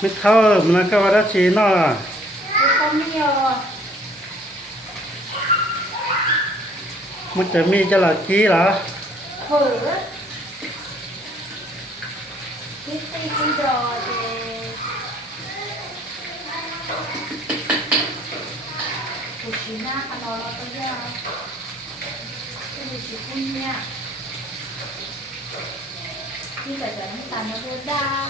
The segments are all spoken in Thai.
ไม่เท่ามันก็ว่าได้ชีน่ะก็มีอ่ะมันจะมีจะหลักกี้เหรอเฮ้ยนี่ตีกุดอเจกุชิน่าอันนอเราตัวเดียวกุชิคุเนี่ยที่ใส่น้ำตาลมะพร้าวด่าง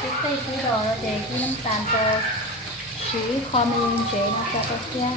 ที่ตีกุดอเราเจที่น้ำตาลตัวชีคอมิงเจนะจ๊ะตัวเดียว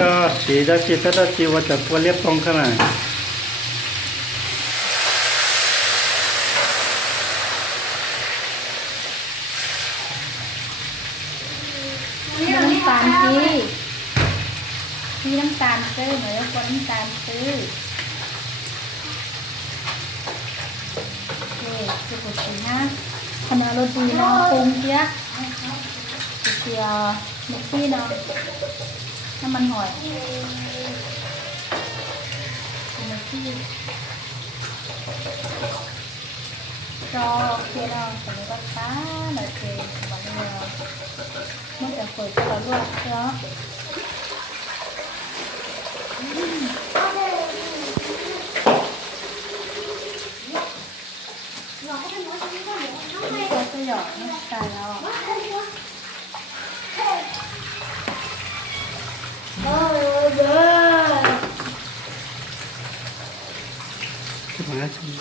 ก็สีได้ชีถ้าได้ชีว่าจะตัวเรียบตรงขนาดน้ำตาลที่น้ำตาลซื้อเหมือนคนน้ำตาลซื้อโอเคจะกดสีนะขนาดรสดีเนาะปรุงเยอะเจียวเม็ดซี่เนาะน้ำมันหอยเม็ดซี่จอเคี่ยวเราสมมติว่าฟ้าหน่อยเทมาเรื่อยเมื่อแต่เปิดจะลวกเนาะก็จะหยอดน้ำตาลแล้วมาชิม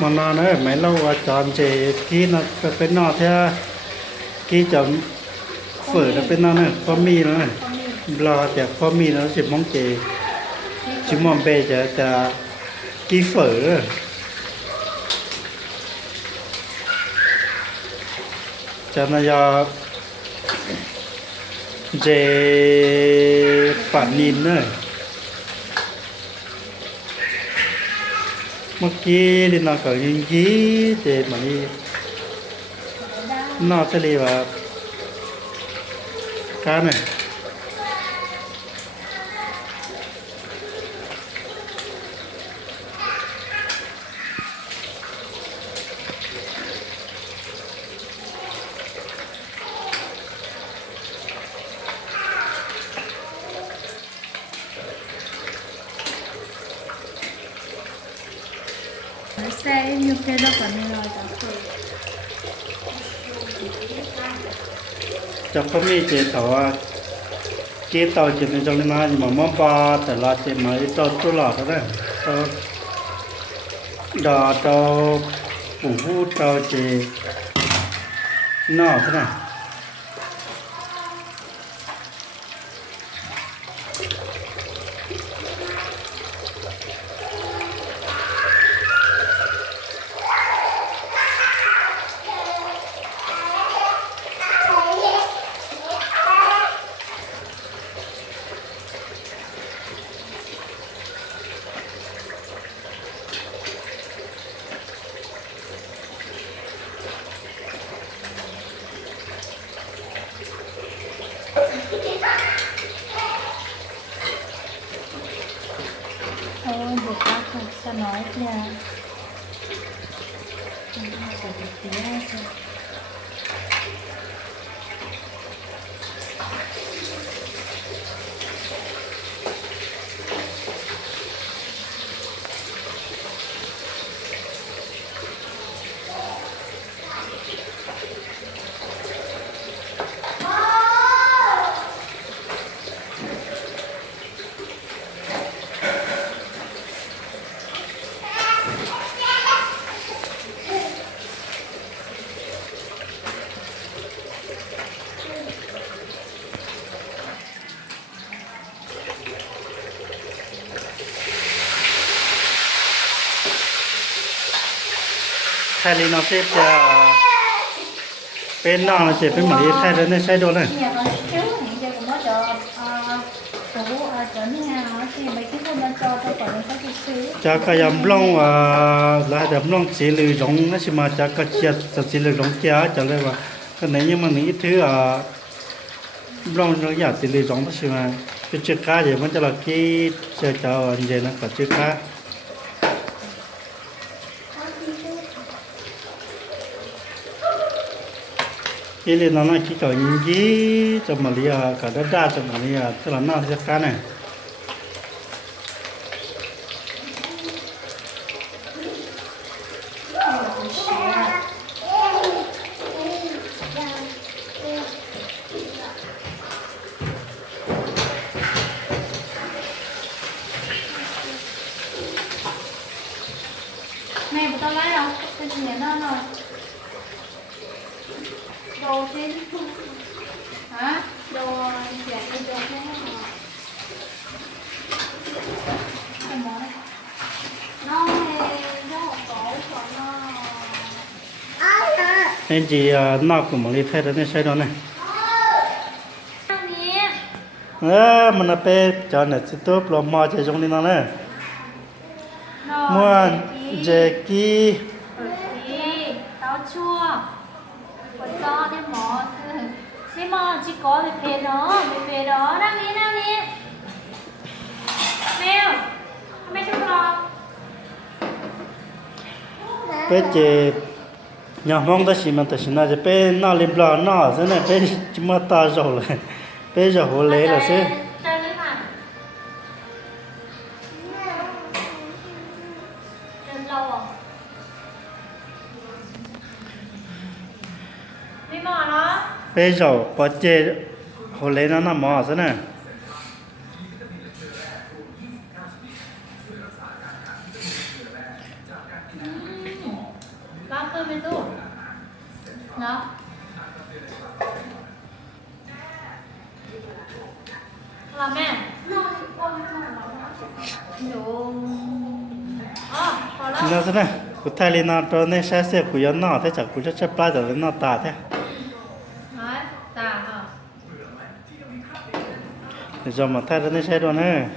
มันนอนเนอะไม่เล่าว่าจอมเจกี้นะเป็นนอเท่ากี้จอมเปิดเป็นนอเนอะพอมีแล้วนะรอแต่พอมีแล้วสิมองเจชิมอมเบจะกี้เฝอจะนายเจปันนินเนอะเมื่อกี้ดินก็ยิงกี้เจมันนี่นอกทะเลว่าการเนี่ยSai io credo che mi lo da จับก็มีเจต่อว่าเกต่อเจในจังเลยนะอยู่มาปาแต่ละเจมาต่อตุลาดแล้วต่อดาต่อปู่พูดต่อเจ นอกซะนะเด็กรักจะน้อยเนี่ยจะเด็กดีได้จ้ะไทยลีนอเซฟจะเป็นนอกนะเจ็บเป็นหมาลีไทยแล้วเนี่ยใช้โดนเลย เนี่ยมันชื่อนี่จะผมว่าจะตัวจะเนี่ยที่ไม่คิดว่ามันจะก่อนมันก็จะซื้อ จะก็ยำล่องแล้วยำล่องสีเหลืองนั่นใช่ไหมจะก็เชียดจะสีเหลืองเจ้าจะเรียกว่าก็ไหนยังมันนี่ถือล่องเราอยากสีเหลืองนั่นใช่ไหมเป็นชื่อค้าเดี๋ยวมันจะละกี้เจ้าเจ้าอันเจนะกับชื่อค้าที่เรียนนั่นคิดต่อยิงยี่จะมาเรียกับด้าจะมาเรียตลอดหน้าที่จะการเนี่ย แม่บุตรไล่เราเป็นเหนียนหน่อยโดซิฮะโดเสียงโดแค่ทำไมน้องเองน้องโตกว่าน้องnên chị nọ của một ly thay đó nên sai đó này อันนี้ mình là pe cho này sẽ tốt lo mò chạy trong đi nó này น้อง mua เจ๊กี้ dễ kí เปิดดีเต้าชั่วปวดจ้อได้หมอซื้อได้หมอจิโก้ไปเพลเนาะไปเพลเนาะนั่งนี้แมวไม่ถูกหรอก pe chị nhỏ mong đó chỉ mà tôi xin nói pe nó lên bờ nó thế này pe chỉ mà ta rồi là pe giờ hồ lệ là thế เจอนี่ค่ะเดินเราอ่ะไม่หมอเนาะ pe giờ có chị hồ lệ nó nằm mò thế này รับตัวเป็นตู้เนาะรับแม่ดูอ๋อพอแล้ว nó thế này cụ thay lên nó cho nên sai sẽ cụ yên nó thế chắc cụ chắc chấp lại rồi nó ta thế น้อยตาเหรอ để cho mà thay đó nên sai đó này